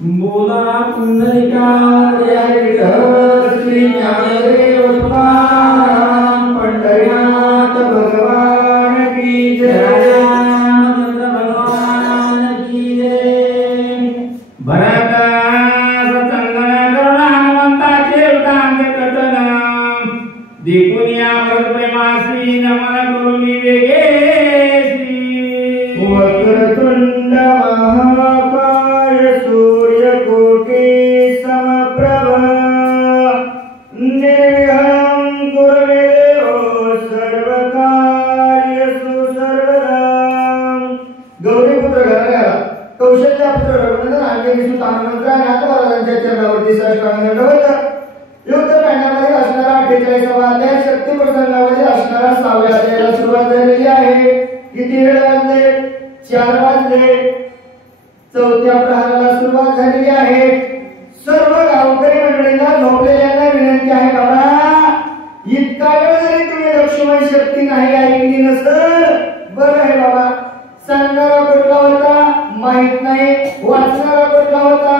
बोला पुंडलिका श्री ज्ञानदेव तुकाराम पंढरीनाथ भगवान की जय, भगवान की जय। भरत सचंदन करुणा हनुमंताचे वृत्तांत कथन देखून या प्रेमासी नमन करून वेगेसी वक्रतुंड महाकाय सूर्यकोटि समप्रभ निर्विघ्नं कुरु मे देव सर्वकार्येषु सर्वदा। गौरीपुत्र घराण्याला कौशल्यापुत्र रघुनंदन आंजनेय सुत हनुमंतराय नाथमहाराजांच्या चरणावरती साष्टांग दंडवत। युद्ध कांडामध्ये असणारा 48वा अध्याय शक्ती प्रसंगामध्ये असणारा 6व्या अध्यायाला सुरुवात झालेली आहे। किती वेळ वाजले? 4 वाजले। 4थ्या प्रहाराला सुरुवात झालेली आहे। सर्व गावकरी मंडळींना झोपलेल्यांना विनंती आहे, बाबा इतका वेळ जरी तुम्ही लक्ष्मण शक्ती नाही ऐकली नसेल, बरं आहे बाबा, सांगणारा कुठला होता माहित नाही, वाचणारा कुठला होता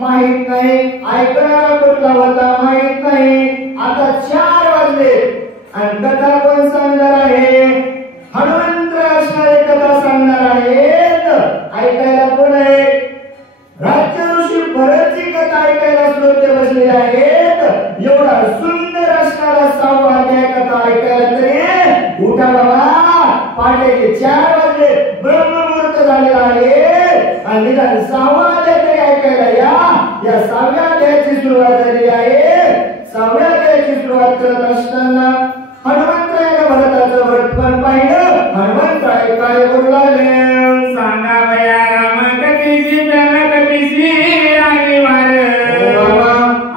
माहित नाही, ऐकणारा कुठला होता माहित नाही। आता 4 वाजले आणि कथा कोण सांगणार आहे? हनुमंत असणारे कथा सांगणार आहेत। ऐकायला कोण आहे? राज्य ऋषी भरतची कथा ऐकायला श्रोते बसलेले आहेत। एवढा सुंदर असणारा 6वा अध्याय कथा ऐकायला तरी उठा बाबा, पहाटे 4 वाजले, ब्रह्ममुहूर्त झालेला आहे आणि निदान 6वा अध्याय तरी ऐकायला या। या 6व्या अध्यायाची सुरुवात झालेली आहे। 6व्या अध्यायाची सुरुवात करत असताना हनुमंतरायाने भरताचं व्रतपण पाहिलं। हनुमंतराय काय बोलू लागले? सांगा बया राम कथेची प्याला कथेची आणि वार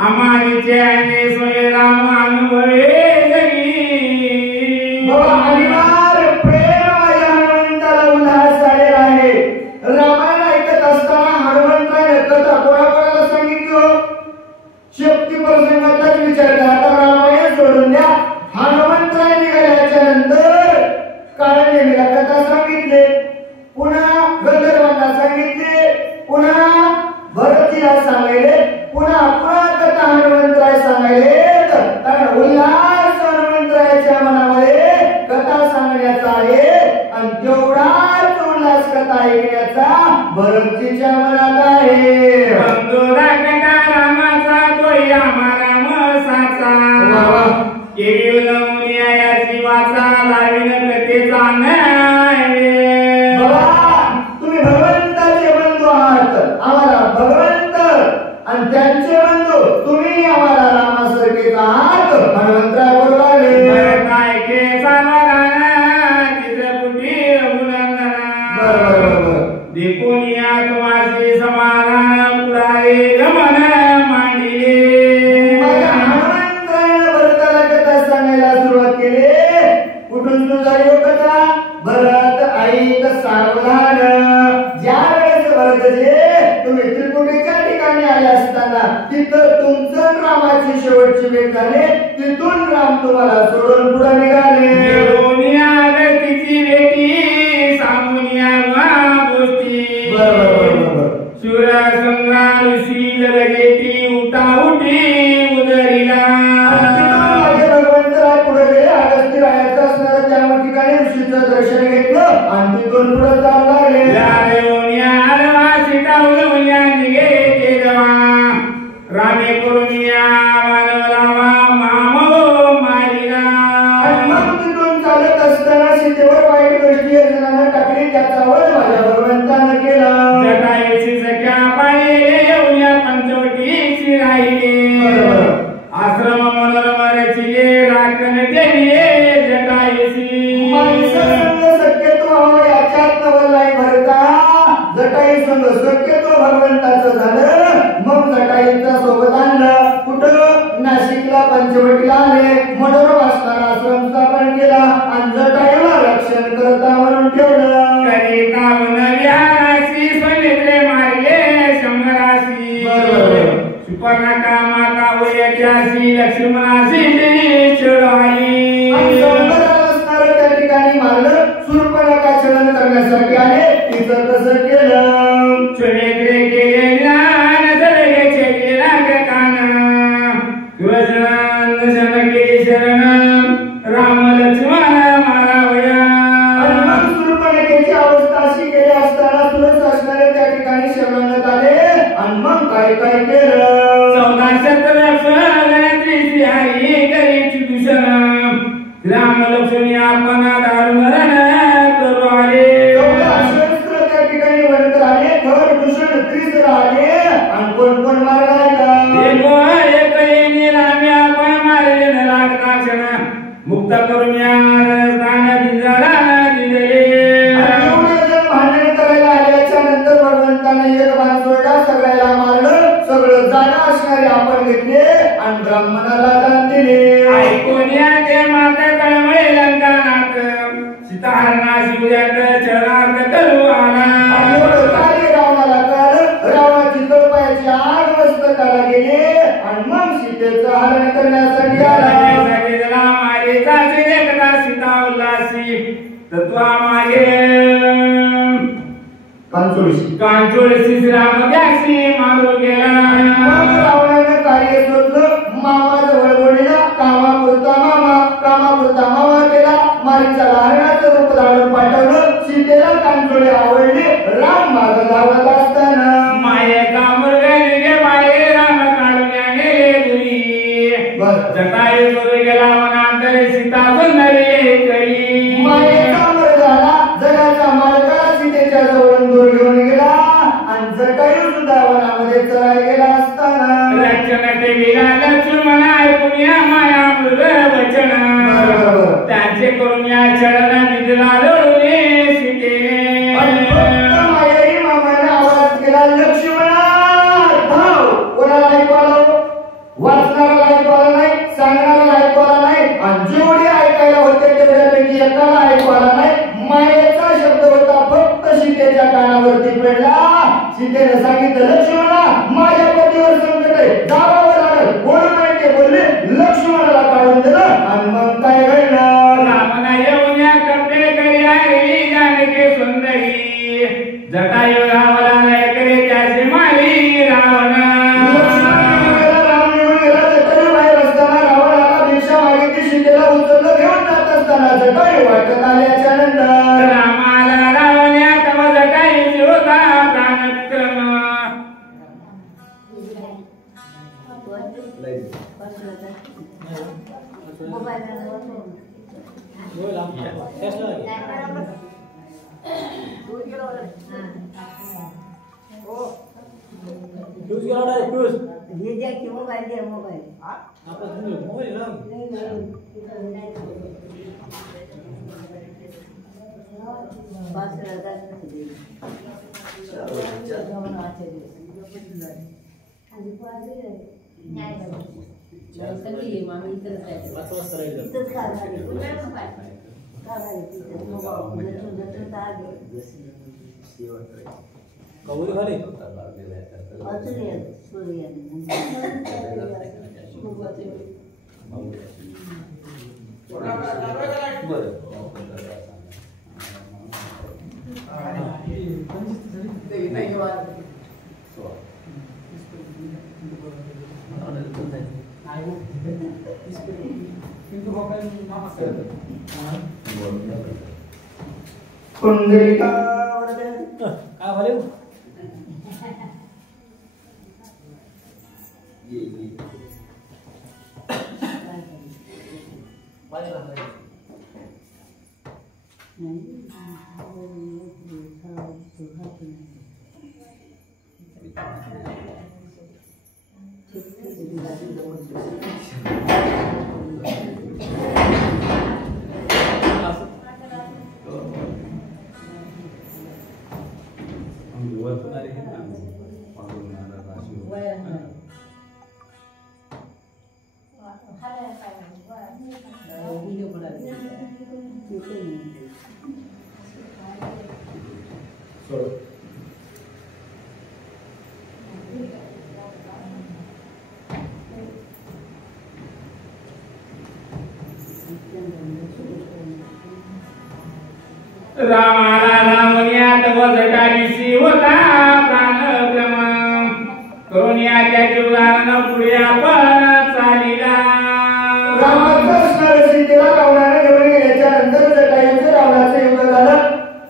आमानीचे आणि सोय राम अनुभवे जगी। बाबा अनिवार प्रेम माझ्या हनुमंताला उल्हास झालेला आहे। रामायण ऐकत असताना हनुमंताने कथा कोणाकोणाला सांगितलं? शक्ती प्रसंगाचाच विचार करा। आता रामायण सोडून द्या, हनुमंतराय निघाल्याच्या नंतर काळनेमीला कथा सांगितले, पुन्हा गंधर्वांना सांगितले, पुन्हा भरतीला सांगितले, पुन्हा कथा हनुमंतराय सांगायले। कारण उल्हास हनुमंतरायाच्या मनामध्ये कथा सांगण्याचा आहे आणि तेवढाच उल्हास कथा ऐकण्याचा भरतीच्या मनात आहे। बंधुरा कथा रामाचा तोय आम्हाला मसाचा याची वाचा लावीन कथेचा तुम्ही भगवंताचे बंधू आहात, आम्हाला भगवंत आणि त्यांचे बंधू तुम्ही आम्हाला रामासारखे आहात। हनुमंतराय बोलू लागले, काय के समाधान चित्रपुटी रघुनंदन देखून या तुम्हाचे समाधान पुरावे गमन मांडिले। कुठून सुरू झाली कथा? भरत ऐक सावधान। ज्या वेळेस भरतजी तुम्ही त्रिकुटीच्या ठिकाणी आले असताना तिथं तुमचं रामाची शेवटची भेट झाली, तिथून राम तुम्हाला सोडून पुढे निघाले। तिची भेटी सांगूनिया गोष्टी शूर संग्राम ऋषी जगजेती उठा उठी उदरीला। भगवंतराय पुढे गेले, अगस्त्य रायाचं असणारं त्या ठिकाणी ऋषीचं दर्शन घेतलं आणि तिथून पुढे जाऊ लागले। रामे करुनिया मानवलावा मामो मारिला। तिथून चालत असताना सीतेवर वाईट गोष्टी जणांना टाकली, त्याचा वध माझ्या भगवंताने सुपर्णका माता वयाची लक्ष्मणाची चढाई असणारं त्या ठिकाणी मारलं. सुपर्णका छळण करण्यासाठी आले. तिचं कसं केलं? चुनेकडे केले ज्ञान सर्गेचे केला कान शिवशरण केली शरण राम लक्ष्मण मारावया. सुपर्णकेची अवस्था अशी केली असताना सुरत असणारे त्या ठिकाणी शरणागत आले. आणि मग काय काय केलं? 14 गणत्रीची हरी करीची दूषण राम लक्ष्मी आपण दारू मरण करू आले. त्या ठिकाणी वरत आले. घर दूषण त्रिस आले. आणि कोण कोण मारला रामी आपण मारले न लागता क्षण मुक्त करून भांडण करायला आल्याच्या नंतर भगवंताने एक बाण सोडला. सगळ्याला मारलं. सगळं जागा असणारे आपण घेतले आणि ब्राह्मणाला दान दिले. ऐकून ते माता तळमळे लंकानाथ सीताहरणा शिवजात चरणार्थ करू आला. कार्य रावणाला कळलं. रावणाची तळपायाची आग मस्तकाला गेली आणि मग सीतेचं हरण करण्यासाठी आला. मारे जासी देखता सीता उल्लासी तत्वा मागे कांचोळीसी राम द्यासी मारू गेला. रावणानं कार्य सोडलं. मामा जवळ बोलला. कामापुरता मामा केला. मारीचा हरणाचं रूप धाडून पाठवलं. सीतेला कांचोळी आवडली. राम माग धावत असताना माये कामुरगे माये राम काढून गेले दुरी जटायू करू गेला वनांतरे सीता सुंदरी करी. मायेचा मर झाला. जगाचा मालका सीतेच्या जवळून दूर घेऊन गेला आणि जटायू सुद्धा वनामध्ये चराय गेला असताना रचन टेविला लक्ष्मण ऐकून या माया मृग वचन त्यांचे करून या चरण निधला लोळले सीते. मायाई मामाने आवाज केला. लक्ष्मणा धाव. कोणाला ऐकू आलं? वाचणारा ऐकू आला नाही. सांगणारा ऐकू आला नाही. आणि जेवढे ऐकायला होते तेवढ्यापैकी एकाला ऐकू आला नाही. मायेचा शब्द होता फक्त सीतेच्या कानावरती पडला. सीतेने सांगितलं लक्ष्मणा माझ्या पतीवर संकट आहे. जावं लागेल. बोलू नाही ते बोलले. लक्ष्मणाला काढून दिलं. आणि मग काय घडलं? रामना येऊन या कपडे करी आई जानके सुंदरी जटायू रावला नाही करे त्याचे मारी रावण. राम निघून गेला. जटायू बाहेर असताना रावणाला भिक्षा मागितली. सीतेला उचललं. घेऊन जात असताना जटायू वाटत आल्याच्या नंतर रामाला रावण या तव जटायूची होता प्राणक्रम. कौरी खाली कुंडलिका रामाला रामण्यात वजटालीसी होता प्राणक्रम करुण्या त्याचे उदाहरण पुढे आपण चालिला रामाचं असणारं सीतेला रावणाने घेऊन गेल्याच्यानंतर जटायूचं रावणाचं युद्ध झालं.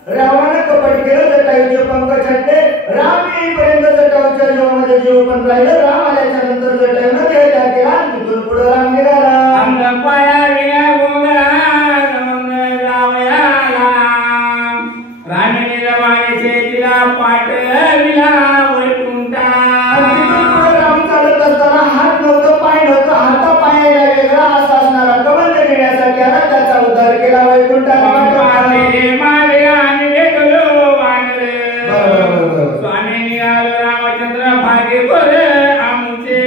रावणानं कपट केलं, जटायूचे पंख छाटले. राम येईपर्यंत जटायूच्या जीवामध्ये जीव पण राहिलं. राम आल्याच्या नंतर जटायूनं देह त्याग केला आणि तिथून पुढे राम निघाला. अंग पाया विना गोंधळा नमन जावयाला रामिणी रमाईचे तिला पाठविला वैकुंठा. राम चालत असताना हात नव्हतं, पाय नव्हतं, हाता पायाला वेगळा असा असणारा कबंध घेण्यासाठी आला. त्याचा उद्धार केला वैकुंठाला. मागे आम्ही भेटलो वानर स्वामी निघालो रामचंद्र भागे बरे आमचे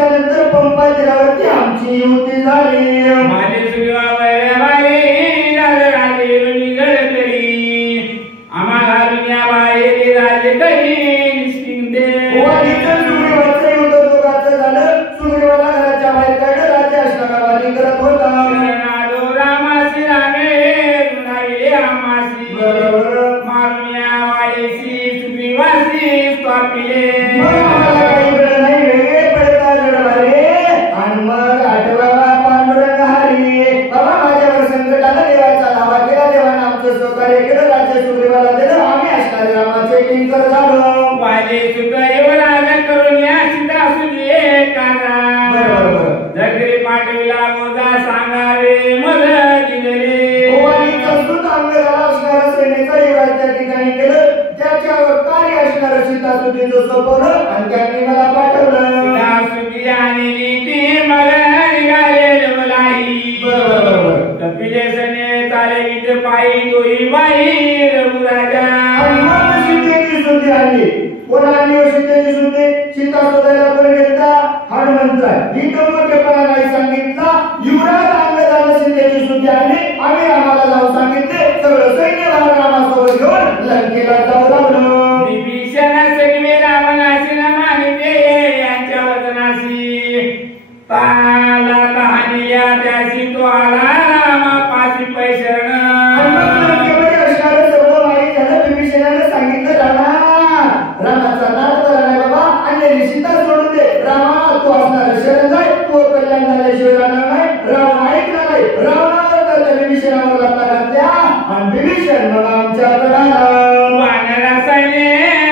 नंतर पंपा तीरावरती आमची युती झाली. माझे सुग्रीवा वैराबाई राजे निगड करी आम्हाला दुनिया बाहेर राजे करी निश्चिंते. सुग्रीवाचं युद्ध दोघांचं झालं. सुग्रीवाला घराच्या बाहेर काढलं. राज्य असणारा वाली करत होता. शरणालो रामासी रामे गुणाविले आमासी मारुनिया वाडीसी सुग्रीवासी स्वापिले. काही वेळ नाही वेगळे पडता जडवारे आणि मग आठवावा पांडुरंग हरी. बाबा माझ्यावर संकट आलं, देवाचा धावा केला, देवानं आमचं सहकार्य केलं, राज्य सुग्रीवाला दिलं, आम्ही असणारे रामाचे किंकर झालो. वाले सुग्रीवराज करुण्या सीता सुजिये काना जगरी पाठविला मोजा सांगावे मज दिले. वालीचं सुत अंगाला असणारं सेनेचं युगात त्या ठिकाणी केलं. ज्याच्यावर कार्य असणारं सीतासुतीचं सोपवलं आणि त्यांनी मला पाठवलं. सुगी आणि नीती मग निघाले जमलाई कपिले सने चाले गीत पायी दोही बाई रघुराजा. सीतेची सुद्धी आणली. कोणाने सीतेची सुद्धी? सीता शोधायला कोण गेलता? हनुमंत. इथं मोठेपणा नाही सांगितला. युवराज अंगदाने सीतेची सुद्धी आणली. आम्ही रामाला जाऊन सांगितले. सगळं सैन्य रामासोबत घेऊन लंकेला जाऊ लागलो. विभीषण सगळे रावणाशी न मानिते यांच्या वचनाशी ताला कहाणीया त्याशी तो आला रामा पाशी पैशरण. सर्व माहीत झालं. विभीषणाने सांगितलं रामाचा नाद बरा नाही बाबा, आणि सीता सोडून दे. रामा तू असणार शरण जाय, तू कल्याण झाल्याशिवाय राहणार नाही. राम ऐकला नाही. रावणावर त्या विभीषणावर लाथा घातल्या आणि विभीषण मग आमच्याकडे आला. वानरा सैन्य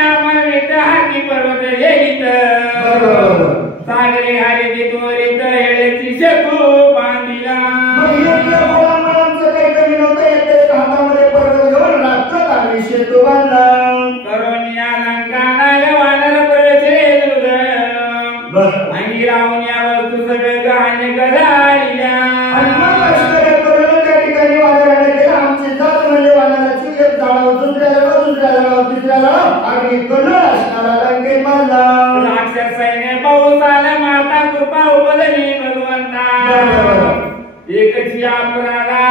अमरवित हाती पर्वत येईत सागरे घाले ते त्वरित हेळेची शकू बांधिला. आमचं काही कमी नव्हतं. येतेच हातामध्ये पर्वत घेऊन रात्र आम्ही शेतू बांधला. करुण्या लंकानाय वानर प्रवेशे दुर्ग अंगी राहून या वस्तू सगळे गहाणे गडाळल्या. त्या ठिकाणी वानराने केलं. आमची जात म्हणजे वानराची एक जाळाव दुसऱ्या जाळाव तिसऱ्या जाळाव अगदी कल्लोळ असणारा लंकेत बांधला. राक्षस सैन्य पाऊस आला माता कृपा उपदली भगवंता. एकची अपराधा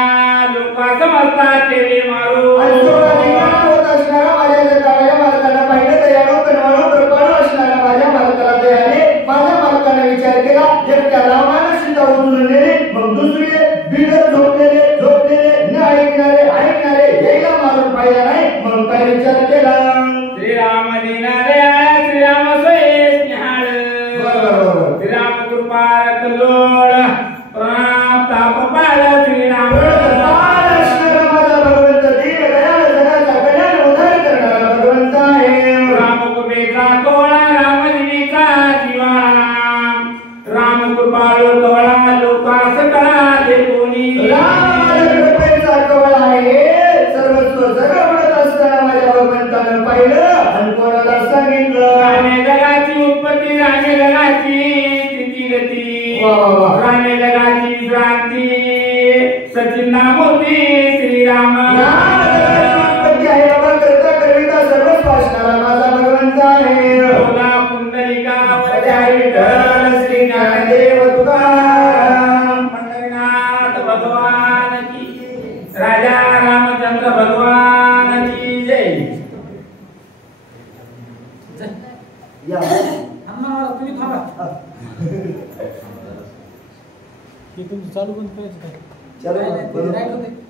लोक समजतात ते मारू. होत असणारा माझ्या जगाच्या मालकाला पाहिलं दयाळू कनवाळू कृपाळू असणारा माझ्या मालकाला दयाने माझ्या मालकाने विचार केला. एकट्या रामानं सीता उचलून नेले. मग दुसरे बिगर झोपलेले न ऐकणारे यायला मारून पाहिला नाही. मग काय विचार केला? श्रीराम दीना दयाळ श्रीराम सोये स्नेहाळ श्रीराम कृपा कल्लोळ प्राप्त पाळ श्रीराम. माझा भगवंत दीन दयाळ जगाचा कल्याण उद्धार करणारा भगवंत आहे. राम कृपेचा कवळा रामजीचा जीवाळा राम कृपाळू कवळा लोकास कळा दे कोणी. कृपेचा कवळा आहे. सर्वस्व जग म्हणत असताना माझ्या भगवंतानं पाहिलं आणि कोणाला सांगितलं. रामे जगाची उत्पत्ती रामे जगाची स्थिती गती रामे जगाची विश्रांती सचिन मूर्ती श्रीराम. उत्पत्ती आहे बाबा. करता करविता सर्वस्व असणारा माझा भगवंत आहे. पुंडलिका विठ्ठल श्री ज्ञानदेव तुकाराम पंढरीनाथ भगवान की राजा रामचंद्र भगवान की जय. या तुम्ही थांबा. हे तुमचं चालू पण करायचं चलो राईट होते.